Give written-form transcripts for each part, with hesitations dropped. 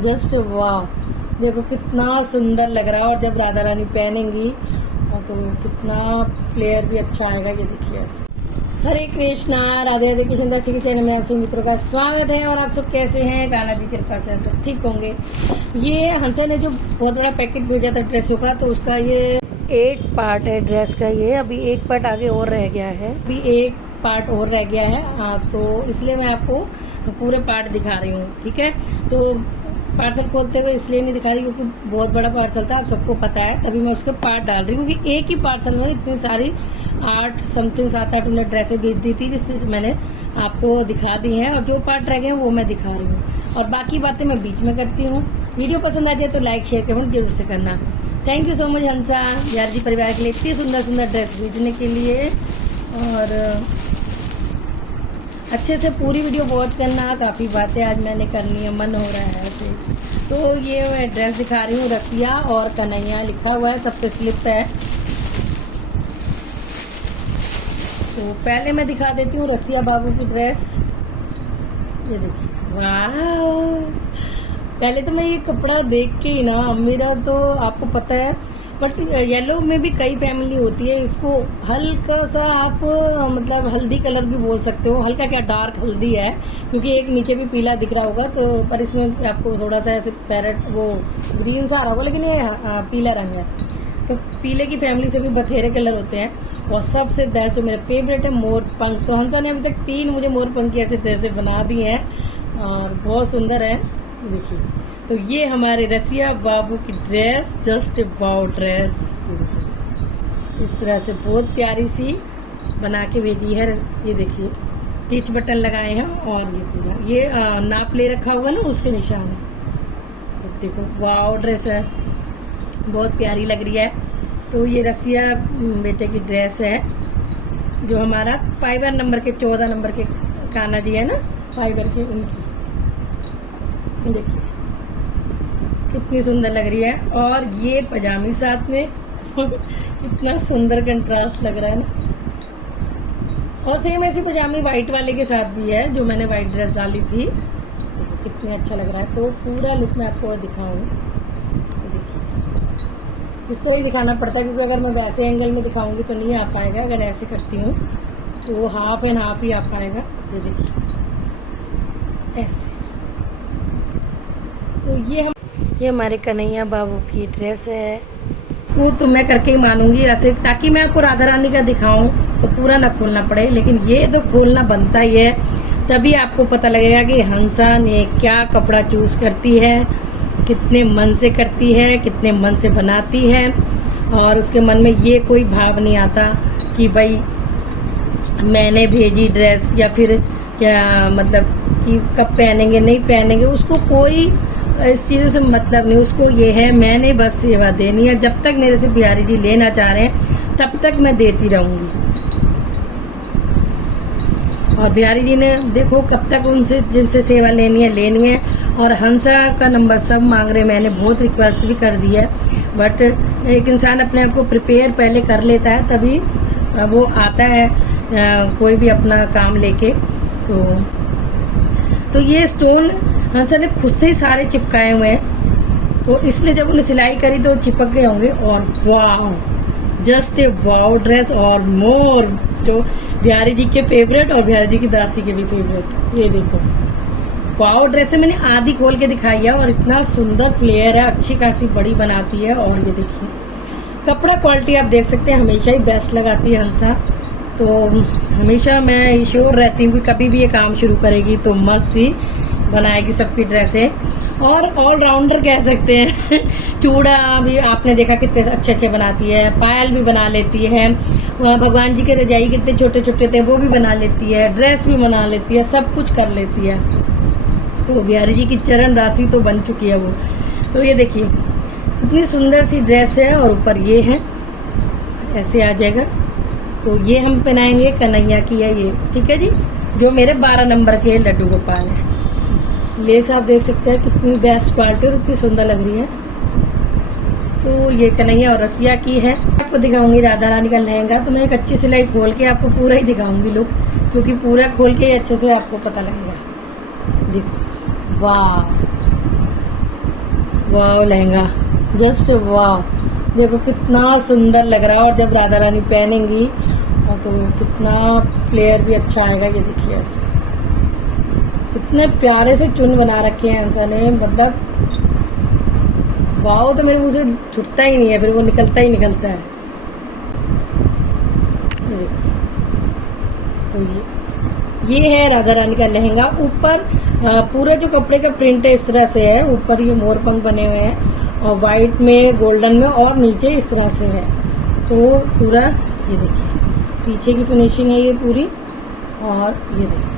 Just वाह, देखो कितना सुंदर लग रहा है। और जब राधा रानी पहनेंगी तो कितना फ्लेयर भी अच्छा आएगा। ये देखिए ऐसे। हरे कृष्णा, राधे राधे। कृष्ण दास के चैनल में आप सभी मित्रों का स्वागत है। और आप सब कैसे हैं? कान्हा जी की कृपा से सब ठीक होंगे। ये हंसा ने जो बहुत बड़ा पैकेट भेजा था ड्रेसों का, तो उसका ये 8 पार्ट है ड्रेस का। ये अभी 1 पार्ट आगे और रह गया है, अभी 1 पार्ट और रह गया है। हाँ, तो इसलिए मैं आपको पूरे पार्ट दिखा रही हूँ। ठीक है, तो पार्सल खोलते हुए इसलिए नहीं दिखा रही क्योंकि बहुत बड़ा पार्सल था, आप सबको पता है, तभी मैं उसके पार्ट डाल रही हूँ। क्योंकि एक ही पार्सल में इतनी सारी 7-8 उन्हें ड्रेसें भेज दी थी, जिससे मैंने आपको दिखा दी हैं। और जो पार्ट रह गए हैं वो मैं दिखा रही हूँ, और बाकी बातें मैं बीच में करती हूँ। वीडियो पसंद आ जाए तो लाइक शेयर कमेंट जरूर से करना। थैंक यू सो मच हंसा यार जी परिवार के लिए इतनी सुंदर सुंदर ड्रेस भेजने के लिए। और अच्छे से पूरी वीडियो वॉच करना। काफ़ी बातें आज मैंने करनी है, मन हो रहा है ऐसे। तो ये मैं ड्रेस दिखा रही हूँ, रसिया और कन्हैया लिखा हुआ है, सब पे स्लिप है। तो पहले मैं दिखा देती हूँ रसिया बाबू की ड्रेस। ये देखिए, वाह। पहले तो मैं ये कपड़ा देख के ही ना, मेरा तो आपको पता है, बट येलो में भी कई फैमिली होती है। इसको हल्का सा आप मतलब हल्दी कलर भी बोल सकते हो, हल्का क्या डार्क हल्दी है, क्योंकि एक नीचे भी पीला दिख रहा होगा, तो पर इसमें आपको थोड़ा सा ऐसे पैरेट वो ग्रीन सा आ रहा होगा, लेकिन ये पीला रंग है। तो पीले की फैमिली से भी बथेरे कलर होते हैं। और सबसे बेस्ट जो मेरा फेवरेट है मोर पंख। तो हंसा ने अभी तक 3 मुझे मोर पंख की ऐसे ड्रेसें बना दी हैं और बहुत सुंदर है। देखिए, तो ये हमारे रसिया बाबू की ड्रेस, जस्ट वाओ ड्रेस। इस तरह से बहुत प्यारी सी बना के भेजी है। ये देखिए, टीच बटन लगाए हैं, और ये पूरा ये नाप ले रखा हुआ ना, उसके निशान है। तो देखो वाओ ड्रेस है, बहुत प्यारी लग रही है। तो ये रसिया बेटे की ड्रेस है, जो हमारा फाइबर नंबर के 14 नंबर के कान्हा जी है ना, फाइबर के, उनकी। देखिए कितनी सुंदर लग रही है। और ये पजामी साथ में कितना सुंदर कंट्रास्ट लग रहा है ना। और सेम ऐसी पजामी व्हाइट वाले के साथ भी है, जो मैंने व्हाइट ड्रेस डाली थी। कितनी अच्छा लग रहा है। तो पूरा लुक मैं आपको दिखाऊं, इस तरह ही दिखाना पड़ता है, क्योंकि अगर मैं वैसे एंगल में दिखाऊंगी तो नहीं आ पाएगा। अगर ऐसे करती हूँ तो हाफ एंड हाफ ही आ पाएगा। ये देखिए ऐसे। तो ये हमारे कन्हैया बाबू की ड्रेस है। तो मैं करके ही मानूंगी ऐसे, ताकि मैं आपको राधा रानी का दिखाऊं तो पूरा ना खोलना पड़े, लेकिन ये तो खोलना बनता ही है। तभी आपको पता लगेगा कि हंसा ने क्या कपड़ा चूज करती है, कितने मन से करती है, कितने मन से बनाती है। और उसके मन में ये कोई भाव नहीं आता कि भाई मैंने भेजी ड्रेस, या फिर क्या मतलब कि कब पहनेंगे नहीं पहनेंगे, उसको कोई इस चीज़ों से मतलब नहीं। उसको ये है मैंने बस सेवा देनी है। जब तक मेरे से बिहारी जी लेना चाह रहे हैं तब तक मैं देती रहूंगी। और बिहारी जी ने देखो कब तक उनसे जिनसे सेवा लेनी है। और हंसा का नंबर सब मांग रहे, मैंने बहुत रिक्वेस्ट भी कर दी है, बट एक इंसान अपने आप को प्रिपेयर पहले कर लेता है, तभी वो आता है कोई भी अपना काम लेके। तो ये स्टोन हंसा ने खुद से ही सारे चिपकाए हुए हैं, तो इसलिए जब उन्हें सिलाई करी तो चिपक गए होंगे। और वाव, जस्ट ए वाव ड्रेस। और मोर जो बिहारी जी के फेवरेट और बिहारी जी की दासी के भी फेवरेट। ये देखो वाव ड्रेस है, मैंने आधी खोल के दिखाई है, और इतना सुंदर फ्लेयर है, अच्छी खासी बड़ी बनाती है। और ये देखिए कपड़ा क्वालिटी आप देख सकते हैं, हमेशा ही बेस्ट लगाती है हंसा। तो हमेशा मैं श्योर रहती हूँ कि कभी भी ये काम शुरू करेगी तो मस्त ही बनाएगी सबकी ड्रेसें। और ऑलराउंडर कह सकते हैं। चूड़ा भी आपने देखा कितने अच्छे अच्छे बनाती है, पायल भी बना लेती है, भगवान जी के रजाई कितने छोटे छोटे थे वो भी बना लेती है, ड्रेस भी बना लेती है, सब कुछ कर लेती है। तो बिहारी जी की चरण राशि तो बन चुकी है वो। तो ये देखिए इतनी सुंदर सी ड्रेस है, और ऊपर ये है ऐसे आ जाएगा। तो ये हम पहनाएंगे, कन्हैया की है ये, ठीक है जी, जो मेरे 12 नंबर के लड्डू गोपाल है। लेस आप देख सकते हैं कितनी बेस्ट क्वालिटी और कितनी सुंदर लग रही है। तो ये कन्हैया और रसिया की है। आपको दिखाऊंगी राधा रानी का लहंगा, तो मैं एक अच्छी सिलाई खोल के आपको पूरा ही दिखाऊंगी लुक, क्योंकि पूरा खोल के अच्छे से आपको पता लगेगा। देखो वाह, वाह लहंगा, जस्ट वाह। देखो कितना सुंदर लग रहा है, और जब राधा रानी पहनेंगी और तो कितना फ्लेयर भी अच्छा आएगा। ये देखिए ऐसे इतने प्यारे से चुन बना रखे हैं हंसा ने, मतलब वाह, तो मेरे मुंह से छूटता ही नहीं है, फिर वो निकलता ही निकलता है। तो ये है राधा रानी का लहंगा। ऊपर पूरा जो कपड़े का प्रिंट है इस तरह से है, ऊपर ये मोर पंख बने हुए हैं और वाइट में गोल्डन में, और नीचे इस तरह से है। तो पूरा ये देखिए पीछे की फिनिशिंग है ये पूरी, और ये देखिए।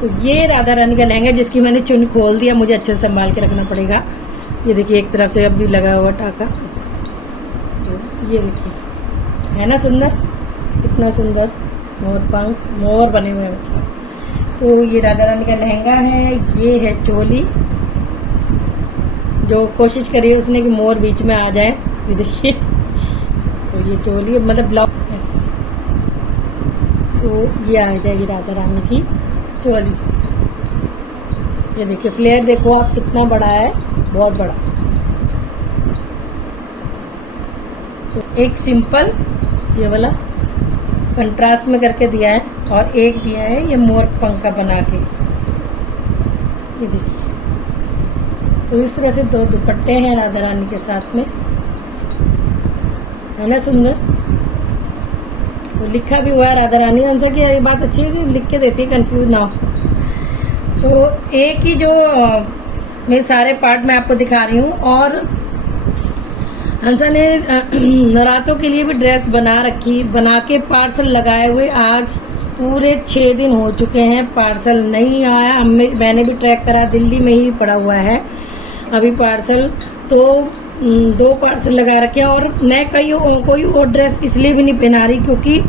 तो ये राधा रानी का लहंगा जिसकी मैंने चुन खोल दिया, मुझे अच्छे से संभाल के रखना पड़ेगा। ये देखिए एक तरफ से अब भी लगा हुआ टाका, तो ये देखिए है ना सुंदर, कितना सुंदर मोर पंख, मोर बने हुए हैं मतलब। तो ये राधा रानी का लहंगा है। ये है चोली, जो कोशिश करिए उसने कि मोर बीच में आ जाए। ये देखिए, तो ये चोली मतलब ब्लाउज ऐसे, तो ये आ जाएगी राधा रानी की चोली। ये देखिए फ्लेयर देखो आप कितना बड़ा है, बहुत बड़ा। तो एक सिंपल ये वाला कंट्रास्ट में करके दिया है, और एक दिया है ये मोर पंख का बना के। ये देखिए, तो इस तरह से 2 दुपट्टे हैं राधा रानी के साथ में, है ना सुंदर। तो लिखा भी हुआ है राधा रानी। हंसा की ये बात अच्छी है कि लिख के देती है, कंफ्यूज ना हो। तो एक ही जो मैं सारे पार्ट में आपको दिखा रही हूँ। और हंसा ने नवरात्रों के लिए भी ड्रेस बना के पार्सल लगाए हुए आज पूरे 6 दिन हो चुके हैं, पार्सल नहीं आया। मैंने भी ट्रैक करा, दिल्ली में ही पड़ा हुआ है अभी पार्सल। तो 2 पार्सल लगा रखे हैं, और मैं कोई और ड्रेस इसलिए भी नहीं पहना रही क्योंकि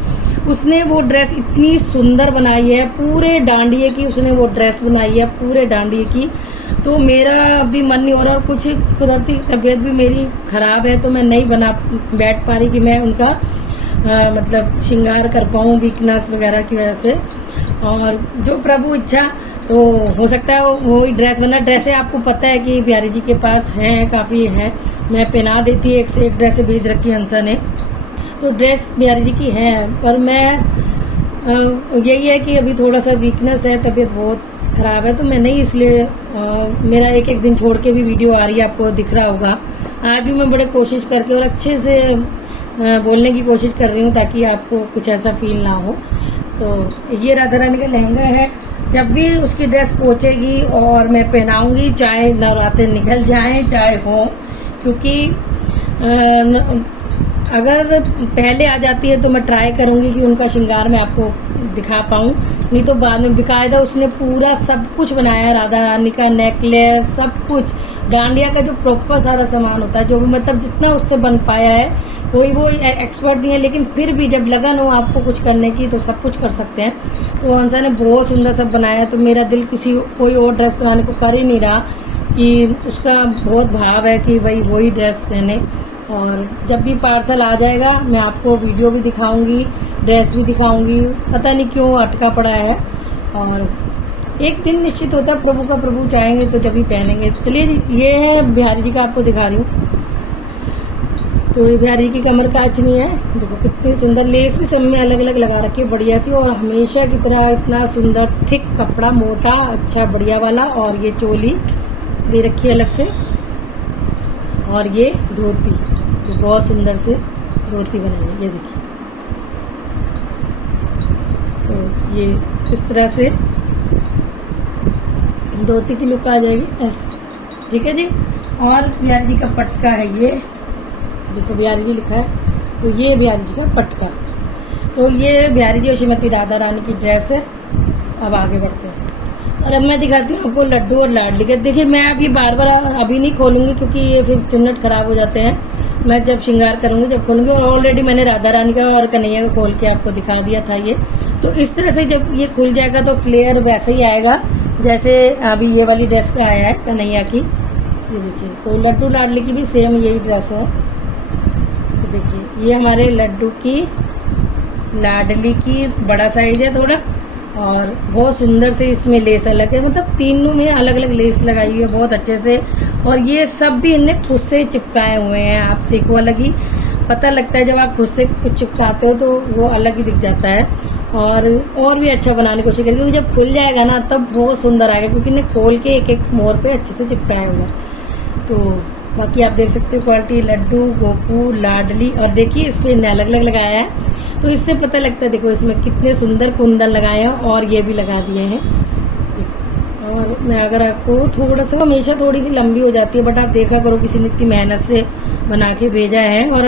उसने वो ड्रेस इतनी सुंदर बनाई है, पूरे डांडिये की उसने वो ड्रेस बनाई है, पूरे डांडिये की। तो मेरा अभी मन नहीं हो रहा, और कुछ कुदरती तबीयत भी मेरी ख़राब है, तो मैं नहीं बैठ पा रही कि मैं उनका मतलब श्रृंगार कर पाऊँ वीकनेस वगैरह की वजह से। और जो प्रभु इच्छा, तो हो सकता है वो ड्रेस बना। ड्रेसें आपको पता है कि बिहारी जी के पास हैं, काफ़ी हैं, मैं पहना देती, एक से एक ड्रेसें भेज रखी हंसा ने। तो ड्रेस बिहारी जी की है, पर मैं यही है कि अभी थोड़ा सा वीकनेस है, तबीयत बहुत ख़राब है, तो मैं नहीं, इसलिए मेरा एक दिन छोड़ के भी वीडियो आ रही है, आपको दिख रहा होगा। आज भी मैं बड़े कोशिश करके और अच्छे से बोलने की कोशिश कर रही हूँ ताकि आपको कुछ ऐसा फील ना हो। तो ये राधा रानी का लहंगा है। जब भी उसकी ड्रेस पहुँचेगी और मैं पहनाऊँगी, चाहे नवरात्रे निकल जाएँ चाहे हो, क्योंकि अगर पहले आ जाती है तो मैं ट्राई करूँगी कि उनका श्रृंगार मैं आपको दिखा पाऊँ, नहीं तो बाद में। बाकायदा उसने पूरा सब कुछ बनाया है, राधा रानी का नेकलेस, सब कुछ डांडिया का जो प्रॉपर सारा सामान होता है, जो भी मतलब जितना उससे बन पाया है। कोई वो एक्सपर्ट नहीं है, लेकिन फिर भी जब लगन हो आपको कुछ करने की तो सब कुछ कर सकते हैं। तो हंसा ने बहुत सुंदर सब बनाया, तो मेरा दिल कोई और ड्रेस बनाने को कर ही नहीं रहा, कि उसका बहुत भाव है कि भाई वही ड्रेस पहने। और जब भी पार्सल आ जाएगा मैं आपको वीडियो भी दिखाऊंगी, ड्रेस भी दिखाऊंगी, पता नहीं क्यों अटका पड़ा है। और एक दिन निश्चित होता है प्रभु का, प्रभु चाहेंगे तो जब भी पहनेंगे। चलिए ये है बिहारी जी का, आपको दिखा रही हूँ। तो ये बिहारी की कमर काचनी है, देखो कितनी सुंदर, लेस भी सब में अलग अलग लगा रखी है बढ़िया सी, और हमेशा की तरह इतना सुंदर थिक कपड़ा, मोटा अच्छा बढ़िया वाला। और ये चोली दे रखी है अलग से, और ये धोती, तो बहुत सुंदर से धोती बनाई है, ये देखिए। तो ये इस तरह से धोती की लुक आ जाएगी ऐसे, ठीक है जी। और बिहारी जी का पटका है, ये देखो बिहारी जी लिखा है, तो ये बिहारी जी का पटका। तो ये बिहारी जी और श्रीमती राधा रानी की ड्रेस है। अब आगे बढ़ते हैं, और अब मैं दिखाती हूँ आपको लड्डू और लाडली के। देखिए मैं अभी बार बार अभी नहीं खोलूँगी क्योंकि ये फिर चुन्नट खराब हो जाते हैं, मैं जब श्रृंगार करूँगी जब खोलूँगी। और ऑलरेडी मैंने राधा रानी का और कन्हैया का खोल के आपको दिखा दिया था ये। तो इस तरह से जब ये खुल जाएगा तो फ्लेयर वैसे ही आएगा जैसे अभी ये वाली ड्रेस का आया है कन्हैया की, ये देखिए। तो लड्डू लाडली की भी सेम यही ड्रेस है, तो देखिए ये हमारे लड्डू की, लाडली की बड़ा साइज है थोड़ा, और बहुत सुंदर से इसमें लेस अलग है, मतलब तीनों में अलग अलग लेस लगाई हुई है बहुत अच्छे से। और ये सब भी इनने खुद से चिपकाए हुए हैं। आप देखो, अलग ही पता लगता है जब आप खुद से कुछ चिपकाते हो तो वो अलग ही दिख जाता है। और भी अच्छा बनाने की कोशिश करेंगे, क्योंकि जब खुल जाएगा ना तब बहुत सुंदर आएगा, क्योंकि इन्हें खोल के एक एक मोर पे अच्छे से चिपकाया हुआ। तो बाकी आप देख सकते हो क्वालिटी, लड्डू, गोपू, लाडली, और देखिए इस पे अलग अलग लगाया है तो इससे पता लगता है। देखो इसमें कितने सुंदर कुंदन लगाए हैं और ये भी लगा दिए हैं। और मैं अगर आपको थोड़ा सा, हमेशा थोड़ी सी लंबी हो जाती है, बट आप देखा करो किसी ने इतनी मेहनत से बना के भेजा है। और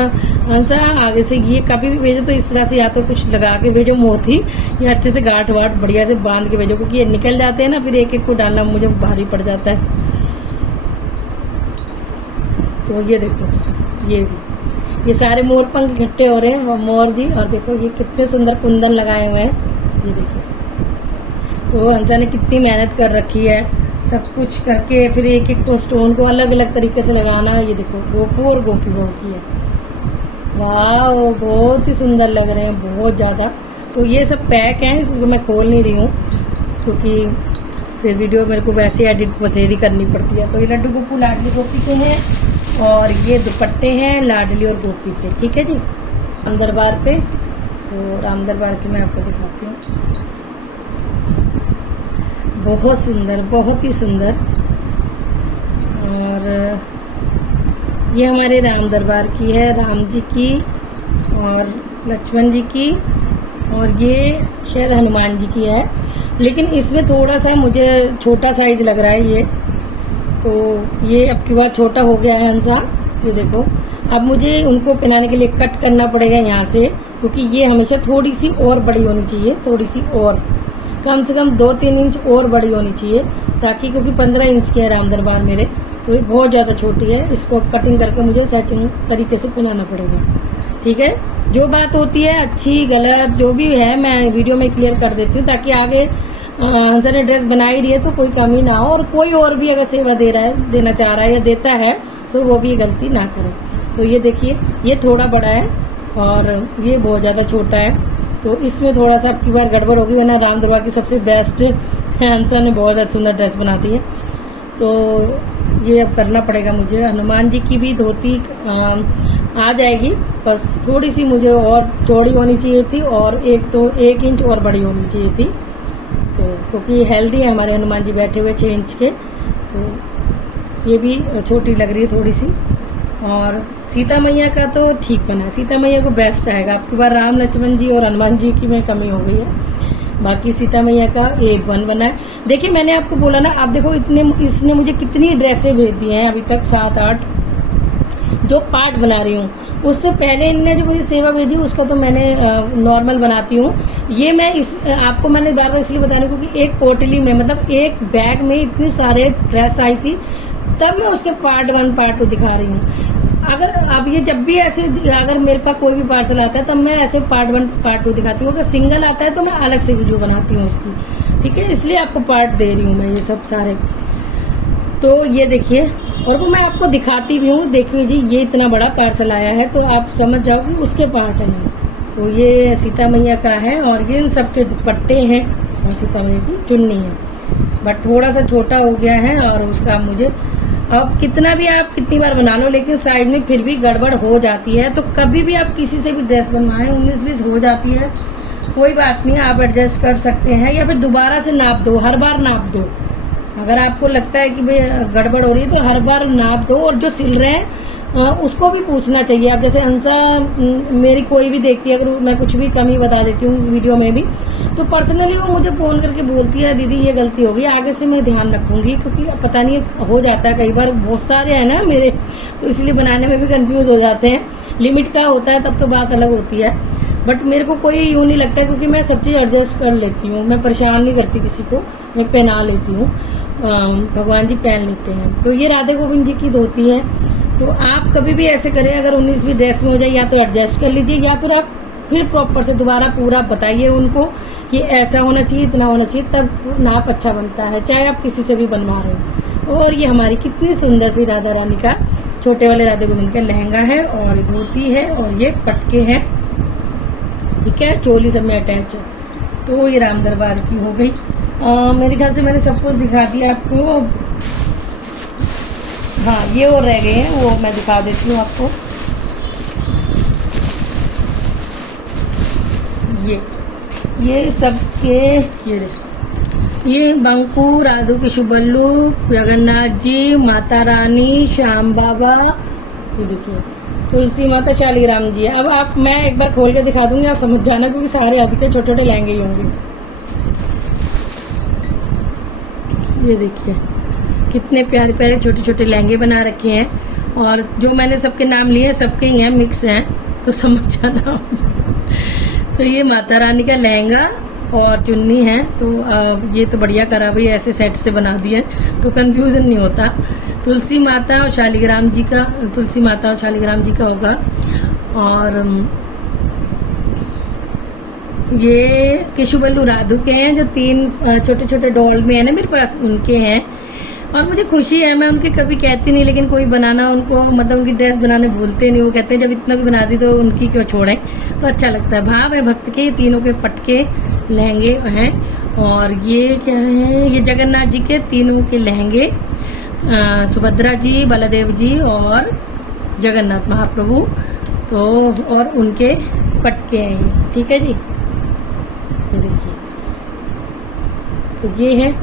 हंसा आगे से ये कभी भी भेजो तो इस तरह से या तो कुछ लगा के भेजो मोती, या अच्छे से गांठ वाट बढ़िया से बांध के भेजो, क्योंकि ये निकल जाते हैं ना, फिर एक एक को डालना मुझे भारी पड़ जाता है। तो ये देखो, ये सारे मोर पंख इकट्ठे हो रहे हैं, मोर जी। और देखो ये कितने सुंदर कुंदन लगाए हुए हैं, ये देखिए। तो हंसा ने कितनी मेहनत कर रखी है, सब कुछ करके फिर एक एक को स्टोन को अलग अलग तरीके से लगाना। ये देखो गोपू और गोपी बहू की है, वाह बहुत ही सुंदर लग रहे हैं, बहुत ज़्यादा। तो ये सब पैक हैं, इसको मैं खोल नहीं रही हूँ क्योंकि फिर वीडियो मेरे को वैसे एडिट बथेरी करनी पड़ती है। तो ये लड्डू गोपू लाडली गोपी के हैं, और ये दुपट्टे हैं लाडली और गोपी के, ठीक है जी। राम दरबार पे, तो राम दरबार के मैं आपको दिखाती हूँ, बहुत सुंदर, बहुत ही सुंदर। और ये हमारे राम दरबार की है, राम जी की और लक्ष्मण जी की, और ये शायद हनुमान जी की है, लेकिन इसमें थोड़ा सा मुझे छोटा साइज लग रहा है ये। तो ये अब की बार छोटा हो गया है हंसा, ये देखो। अब मुझे उनको पहनाने के लिए कट करना पड़ेगा यहाँ से, क्योंकि ये हमेशा थोड़ी सी और बड़ी होनी चाहिए, थोड़ी सी और, कम से कम 2-3 इंच और बड़ी होनी चाहिए, ताकि, क्योंकि 15 इंच की है राम दरबार मेरे, तो ये बहुत ज़्यादा छोटी है। इसको कटिंग करके मुझे सेटिंग तरीके से पहनाना पड़ेगा, ठीक है। जो बात होती है अच्छी गलत जो भी है मैं वीडियो में क्लियर कर देती हूँ, ताकि आगे हंसा ने ड्रेस बना ही रही है तो कोई कमी ना हो, और कोई और भी अगर सेवा देना चाह रहा है या देता है तो वो भी गलती ना करे। तो ये देखिए, ये थोड़ा बड़ा है और ये बहुत ज़्यादा छोटा है, तो इसमें थोड़ा सा आपकी बार गड़बड़ होगी, वरना राम दरबार की सबसे बेस्ट हंसा ने बहुत सुंदर ड्रेस बनाती है। तो ये अब करना पड़ेगा मुझे। हनुमान जी की भी धोती आ जाएगी, बस थोड़ी सी मुझे और चौड़ी होनी चाहिए थी, और 1 इंच और बड़ी होनी चाहिए थी। तो क्योंकि हेल्दी है हमारे हनुमान जी बैठे हुए 6 इंच के, तो ये भी छोटी लग रही है थोड़ी सी। और सीता मैया का तो ठीक बना, सीता मैया को बेस्ट आएगा। आपकी बार राम लक्ष्मण जी और हनुमान जी की में कमी हो गई है, बाकी सीता मैया का A1 बना है। देखिए मैंने आपको बोला ना, आप देखो इसने मुझे कितनी ड्रेसें भेज दी हैं अभी तक, 7-8 जो पार्ट बना रही हूँ। उससे पहले इनने जो मुझे सेवा भेजी उसका तो मैंने नॉर्मल बनाती हूँ। ये मैं आपको मैंने बार बार इसलिए बताने को कि एक पोटली में, मतलब एक बैग में इतनी सारे ड्रेस आई थी, तब मैं उसके पार्ट 1 पार्ट 2 दिखा रही हूँ। अगर अब ये जब भी ऐसे, अगर मेरे पास कोई भी पार्सल आता है तब मैं ऐसे पार्ट 1 पार्ट 2 दिखाती हूँ। अगर सिंगल आता है तो मैं अलग से वीडियो बनाती हूँ उसकी, ठीक है। इसलिए आपको पार्ट दे रही हूँ मैं ये सब सारे। तो ये देखिए, और वो मैं आपको दिखाती भी हूँ। देखिए जी, ये इतना बड़ा पार्सल आया है तो आप समझ जाओ कि उसके पार्ट हैं। तो ये सीता मैया का है, और ये इन सबके दुपट्टे हैं, और सीता मैया की चुन्नी है, बट थोड़ा सा छोटा हो गया है। और उसका मुझे अब कितना भी आप कितनी बार बना लो, लेकिन साइड में फिर भी गड़बड़ हो जाती है। तो कभी भी आप किसी से भी ड्रेस बनवाएं, 19-20 हो जाती है, कोई बात नहीं, आप एडजस्ट कर सकते हैं, या फिर दोबारा से नाप दो, हर बार नाप दो। अगर आपको लगता है कि भाई गड़बड़ हो रही है तो हर बार नाप दो। और जो सिल रहे हैं उसको भी पूछना चाहिए। आप जैसे हंसा मेरी कोई भी देखती है, अगर मैं कुछ भी कमी बता देती हूँ वीडियो में भी, तो पर्सनली वो मुझे फ़ोन करके बोलती है, दीदी ये गलती हो गई, आगे से मैं ध्यान रखूंगी, क्योंकि पता नहीं हो जाता है कई बार, बहुत सारे हैं ना मेरे, तो इसलिए बनाने में भी कंफ्यूज हो जाते हैं। लिमिट का होता है तब तो बात अलग होती है, बट मेरे को कोई यूँ नहीं लगता, क्योंकि मैं सब चीज़ एडजस्ट कर लेती हूँ। मैं परेशान नहीं करती किसी को, मैं पहना लेती हूँ, भगवान जी पहन लेते हैं। तो ये राधे गोविंद जी की धोती है। तो आप कभी भी ऐसे करें, अगर 19 भी ड्रेस में हो जाए, या तो एडजस्ट कर लीजिए, या फिर आप फिर प्रॉपर से दोबारा पूरा बताइए उनको कि ऐसा होना चाहिए, इतना होना चाहिए, तब नाप अच्छा बनता है, चाहे आप किसी से भी बनवा रहे हो। और ये हमारी कितनी सुंदर सी राधा रानी का छोटे वाले राधे गोविंद का लहंगा है, और धोती है, और ये पटके हैं, ठीक है, चोली सब में अटैच है। तो ये राम दरबार की हो गई। मेरे ख्याल से मैंने सब कुछ दिखा दिया आपको। हाँ ये और रह गए हैं, वो मैं दिखा देती हूँ आपको। ये सबके ये बंकू, राधू की शुबल्लू, जगन्नाथ जी, माता रानी, श्याम बाबा, ये देखिए तुलसी माता, शालिग्राम जी। अब आप मैं एक बार खोल के दिखा दूंगी, आप समझ जाना, क्योंकि सारे अधिकतर छोटे छोटे लहंगे ही होंगे। ये देखिए कितने प्यारे प्यारे छोटे छोटे लहंगे बना रखे हैं, और जो मैंने सबके नाम लिए सबके ही हैं, मिक्स हैं, तो समझ जाना। तो ये माता रानी का लहंगा और चुन्नी है, तो ये तो बढ़िया करा भाई, ऐसे सेट से बना दिए तो कंफ्यूजन नहीं होता। तुलसी माता और शालिग्राम जी का, तुलसी माता और शालिग्राम जी का होगा। और ये किशुबल्लू राधू के हैं, जो 3 छोटे छोटे डॉल में है ना मेरे पास, उनके हैं। और मुझे खुशी है, मैं उनके कभी कहती नहीं, लेकिन कोई बनाना उनको, मतलब उनकी ड्रेस बनाने भूलते नहीं। वो कहते हैं जब इतना भी बना दी तो उनकी क्यों छोड़ें, तो अच्छा लगता है। भाव है भक्त के, तीनों के पटके लहंगे हैं। और ये क्या है, ये जगन्नाथ जी के तीनों के लहंगे, सुभद्रा जी, बलदेव जी और जगन्नाथ महाप्रभु, तो और उनके पटके हैं। ठीक है जी, ये देखिए, तो ये है।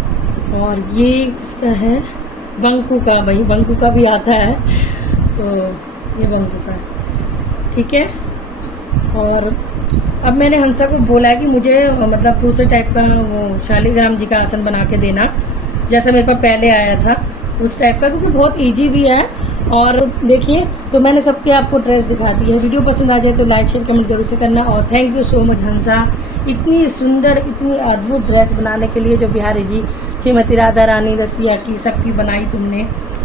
और ये किसका है, बंकू का, भाई बंकू का भी आता है, तो ये बंकू का है। ठीक है। और अब मैंने हंसा को बोला है कि मुझे मतलब दूसरे टाइप का वो शालिग्राम जी का आसन बना के देना, जैसा मेरे पास पहले आया था उस टाइप का, क्योंकि बहुत इजी भी है। और देखिए, तो मैंने सबके आपको ड्रेस दिखा दी है। वीडियो पसंद आ जाए तो लाइक शेयर कमेंट जरूर से करना। और थैंक यू सो मच हंसा, इतनी सुंदर इतनी अद्भुत ड्रेस बनाने के लिए, जो बिहारी जी श्रीमती राधा रानी रसिया की सबकी बनाई तुमने,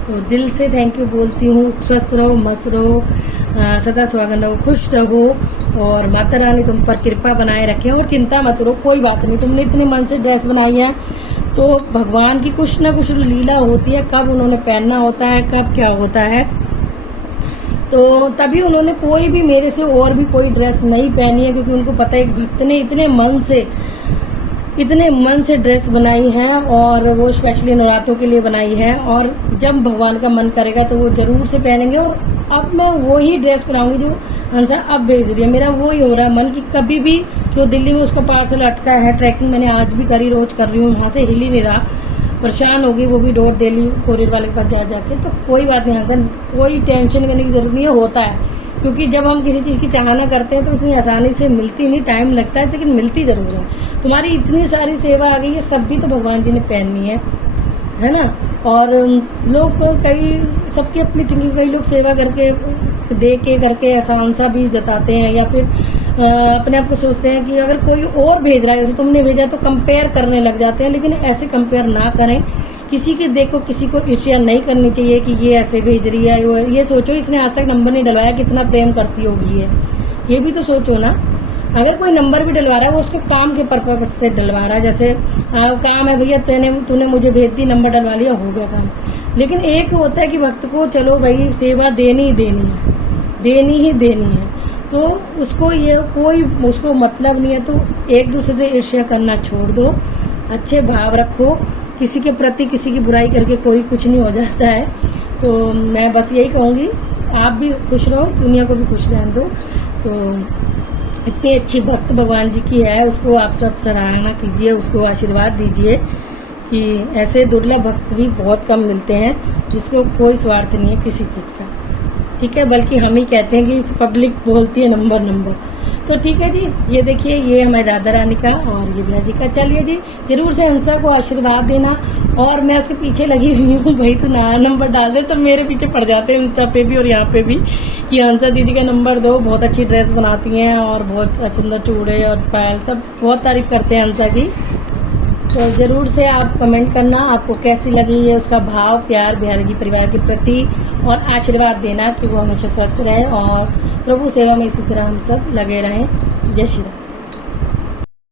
तो दिल से थैंक यू बोलती हूँ। स्वस्थ रहो, मस्त रहो, सदा सुहागन रहो, खुश रहो, और माता रानी तुम पर कृपा बनाए रखें। और चिंता मत करो, कोई बात नहीं, तुमने इतने मन से ड्रेस बनाई है तो भगवान की कुछ ना कुछ लीला होती है, कब उन्होंने पहनना होता है, कब क्या होता है, तो तभी उन्होंने कोई भी मेरे से और भी कोई ड्रेस नहीं पहनी है, क्योंकि उनको पता है एक भक्त ने इतने मन से ड्रेस बनाई है, और वो स्पेशली नवरात्रों के लिए बनाई है। और जब भगवान का मन करेगा तो वो जरूर से पहनेंगे। और अब मैं वो ही ड्रेस बनाऊंगी जो हंसा अब भेज रही है। मेरा वो ही हो रहा है मन की, कभी भी जो दिल्ली में उसका पार्सल अटका है, ट्रैकिंग मैंने आज भी करी, रोज कर रही हूँ, वहाँ से हिल ही नहीं रहा, परेशान होगी, वो भी डोर डेली कोरियर वाले के पास जा जाके। तो कोई बात नहीं हंसा, कोई टेंशन करने की जरूरत नहीं है, होता है, क्योंकि जब हम किसी चीज़ की चाहना करते हैं तो इतनी आसानी से मिलती नहीं, टाइम लगता है, लेकिन मिलती जरूर है। तुम्हारी इतनी सारी सेवा आ गई है, सब भी तो भगवान जी ने पहननी है ना। और लोग कई सबकी अपनी थिंकिंग, कई लोग सेवा करके दे के करके आसान सा भी जताते हैं, या फिर अपने आप को सोचते हैं कि अगर कोई और भेज रहा है जैसे तुमने भेजा तो कंपेयर करने लग जाते हैं। लेकिन ऐसे कंपेयर ना करें, किसी के देखो, किसी को ईर्ष्या नहीं करनी चाहिए कि ये ऐसे भेज रही है। ये सोचो इसने आज तक नंबर नहीं डलवाया, कितना प्रेम करती होगी ये भी तो सोचो ना। अगर कोई नंबर भी डलवा रहा है वो उसके काम के पर्पज से डलवा रहा है, जैसे काम है भैया तूने मुझे भेज दी, नंबर डलवा लिया, हो गया काम। लेकिन एक होता है कि भक्त को चलो भाई सेवा देनी ही देनी है, तो उसको ये कोई उसको मतलब नहीं है, तो एक दूसरे से ईर्ष्या करना छोड़ दो, अच्छे भाव रखो, किसी के प्रति किसी की बुराई करके कोई कुछ नहीं हो जाता है। तो मैं बस यही कहूँगी, आप भी खुश रहो, दुनिया को भी खुश रहने दो। तो इतनी अच्छी भक्त भगवान जी की है, उसको आप सब सराहना कीजिए, उसको आशीर्वाद दीजिए कि ऐसे दुर्लभ भक्त भी बहुत कम मिलते हैं जिसको कोई स्वार्थ नहीं है किसी चीज़ का। ठीक है, बल्कि हम ही कहते हैं कि पब्लिक बोलती है नंबर। तो ठीक है जी, ये देखिए, ये हमारी राधा रानी का और ये भैया जी का। चलिए जी, जरूर से हंसा को आशीर्वाद देना। और मैं उसके पीछे लगी हुई हूँ, भाई तो नंबर डाल दे, सब मेरे पीछे पड़ जाते हैं इंस्टा पे भी और यहाँ पे भी कि हंसा दीदी का नंबर दो, बहुत अच्छी ड्रेस बनाती हैं और बहुत सुंदर चूड़े और पायल, सब बहुत तारीफ करते हैं हंसा की। तो ज़रूर से आप कमेंट करना आपको कैसी लगी है, उसका भाव प्यार बिहारी जी परिवार के प्रति, और आशीर्वाद देना कि वो हमेशा स्वस्थ रहे और प्रभु सेवा में इसी तरह हम सब लगे रहें। जय श्री राम।